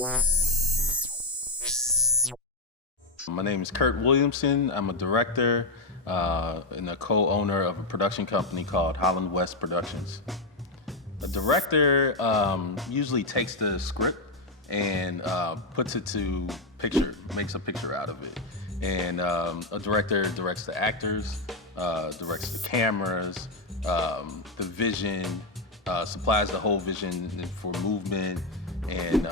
My name is Kurt Williamson. I'm a director and a co-owner of a production company called Holland West Productions. A director usually takes the script and puts it to picture, makes a picture out of it. And a director directs the actors, directs the cameras, the vision, supplies the whole vision for movement and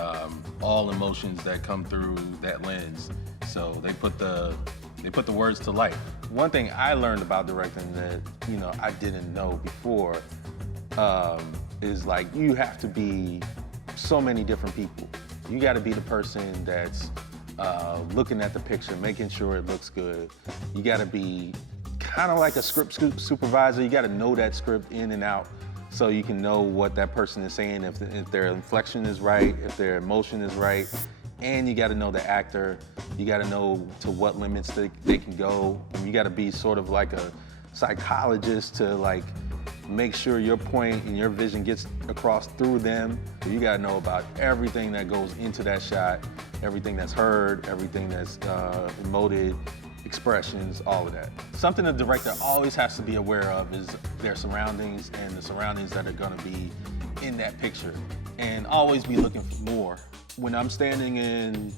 all emotions that come through that lens. So they put the words to life. One thing I learned about directing that I didn't know before is like you have to be so many different people. You got to be the person that's looking at the picture, making sure it looks good. You got to be kind of like a script supervisor. You got to know that script in and out so you can know what that person is saying, if their inflection is right, if their emotion is right. And you got to know the actor. You got to know to what limits they can go. And you got to be sort of like a psychologist to like make sure your point and your vision gets across through them. You got to know about everything that goes into that shot, everything that's heard, everything that's emoted, expressions, all of that. Something a director always has to be aware of is their surroundings and the surroundings that are going to be in that picture, and always be looking for more. When I'm standing in,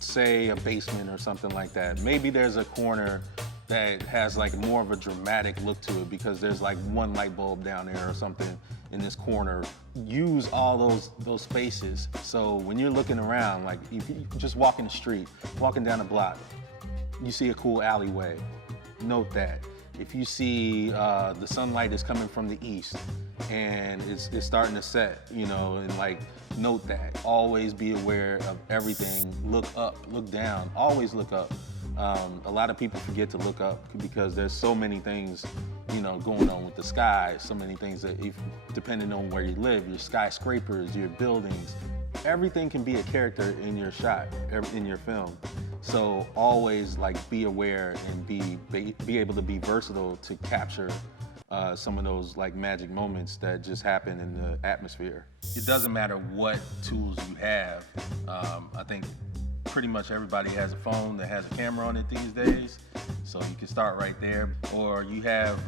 say, a basement or something like that, maybe there's a corner that has like more of a dramatic look to it because there's like one light bulb down there or something in this corner. Use all those spaces. So when you're looking around, like if you just walking the street, walking down the block, you see a cool alleyway, note that. If you see the sunlight is coming from the east and it's starting to set, and like note that. Always be aware of everything. Look up, look down, always look up. A lot of people forget to look up because there's so many things, going on with the sky, so many things that depending on where you live, your skyscrapers, your buildings, everything can be a character in your shot, in your film. So always like be aware and be able to be versatile to capture some of those like magic moments that just happen in the atmosphere. It doesn't matter what tools you have. I think pretty much everybody has a phone that has a camera on it these days, so you can start right there. Or you have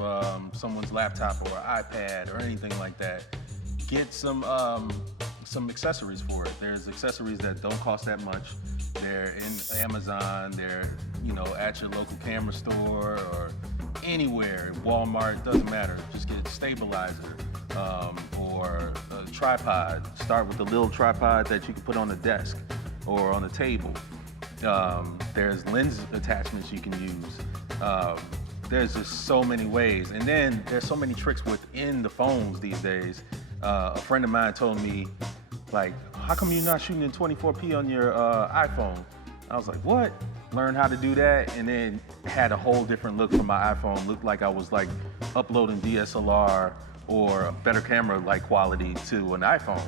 someone's laptop or iPad or anything like that. Get some accessories for it. There's accessories that don't cost that much. They're in Amazon, they're at your local camera store or anywhere, Walmart, doesn't matter. Just get a stabilizer or a tripod. Start with a little tripod that you can put on the desk or on the table. There's lens attachments you can use. There's just so many ways. And then there's so many tricks within the phones these days. A friend of mine told me, like, how come you're not shooting in 24p on your iPhone? I was like, what? Learned how to do that, and then had a whole different look from my iPhone. Looked like I was like uploading DSLR or a better camera like quality to an iPhone.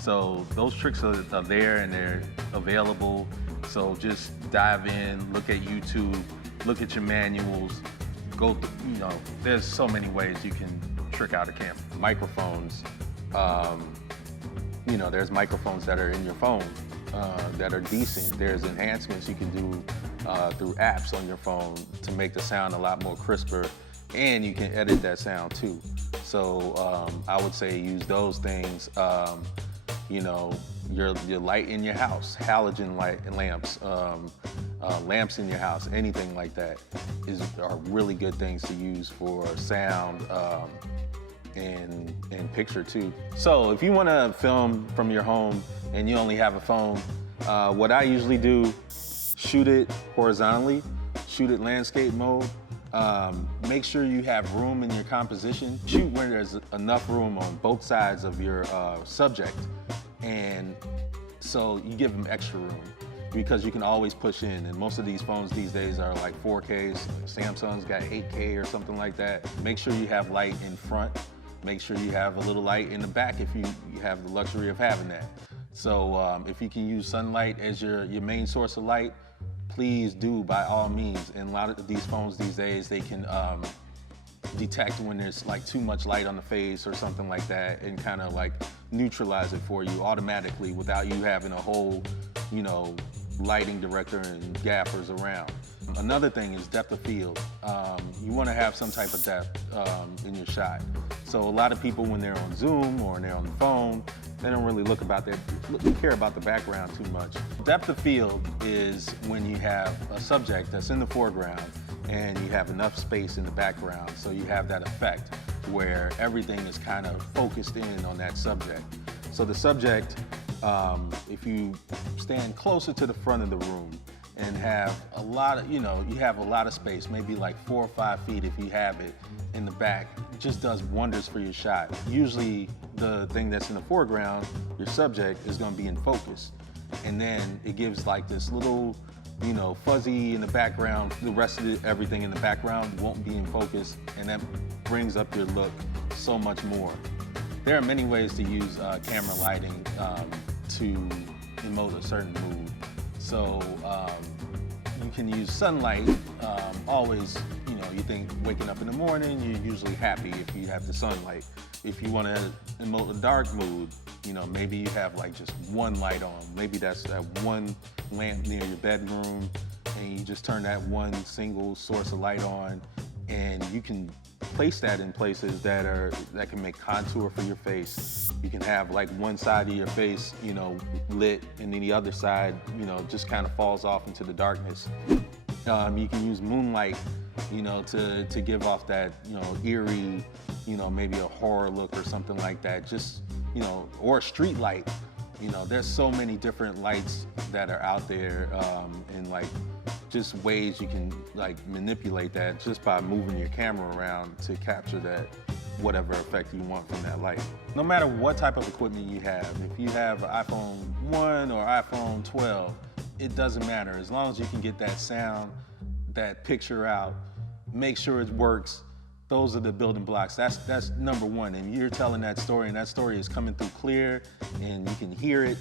So those tricks are there and they're available. So just dive in, look at YouTube, look at your manuals, go through, there's so many ways you can trick out a camera. Microphones, there's microphones that are in your phone that are decent. There's enhancements you can do through apps on your phone to make the sound a lot more crisper, and you can edit that sound too. So I would say use those things. Your light in your house, halogen light and lamps, lamps in your house, anything like that are really good things to use for sound and picture too. So if you want to film from your home and you only have a phone, what I usually do, shoot it horizontally, shoot it landscape mode. Make sure you have room in your composition. Shoot where there's enough room on both sides of your subject. And so you give them extra room because you can always push in. And most of these phones these days are like 4Ks. Samsung's got 8K or something like that. Make sure you have light in front. Make sure you have a little light in the back if you have the luxury of having that. So if you can use sunlight as your main source of light, please do by all means. And a lot of these phones these days, they can detect when there's like too much light on the face or something like that, and kind of like neutralize it for you automatically without you having a whole, lighting director and gaffers around. Another thing is depth of field. You want to have some type of depth in your shot. So a lot of people, when they're on Zoom or they're on the phone, they don't really care about the background too much. Depth of field is when you have a subject that's in the foreground and you have enough space in the background, so you have that effect where everything is kind of focused in on that subject. So the subject, if you stand closer to the front of the room and have a lot of, you have a lot of space, maybe like 4 or 5 feet if you have it in the back, it just does wonders for your shot. Usually the thing that's in the foreground, your subject, is gonna be in focus. And then it gives like this little, fuzzy in the background. The rest of everything in the background won't be in focus, and that brings up your look so much more. There are many ways to use camera lighting to emote a certain mood. So you can use sunlight. Always, you think waking up in the morning, you're usually happy if you have the sunlight. If you want to emote a dark mood, maybe you have like just one light on. Maybe that's that one lamp near your bedroom, and you just turn that one single source of light on, and you can place that in places that can make contour for your face. You can have like one side of your face, lit, and then the other side, just kind of falls off into the darkness. You can use moonlight, to give off that, eerie, maybe a horror look or something like that. Just, or a street light. There's so many different lights that are out there, and like just ways you can like manipulate that just by moving your camera around to capture that whatever effect you want from that light. No matter what type of equipment you have, if you have an iPhone 1 or iPhone 12, it doesn't matter. As long as you can get that sound, that picture out, make sure it works. Those are the building blocks. That's number one. And you're telling that story, and that story is coming through clear, and you can hear it.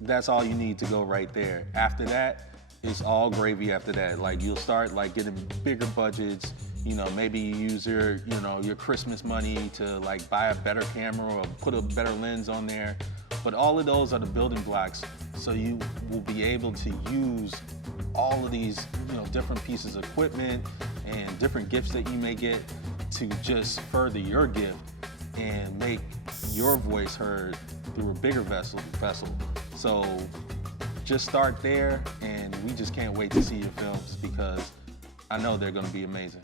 That's all you need to go right there. After that, it's all gravy after that. Like you'll start like getting bigger budgets. Maybe you use your Christmas money to like buy a better camera or put a better lens on there. But all of those are the building blocks, so you will be able to use all of these, different pieces of equipment and different gifts that you may get to just further your gift and make your voice heard through a bigger vessel. So just start there, and we just can't wait to see your films because I know they're going to be amazing.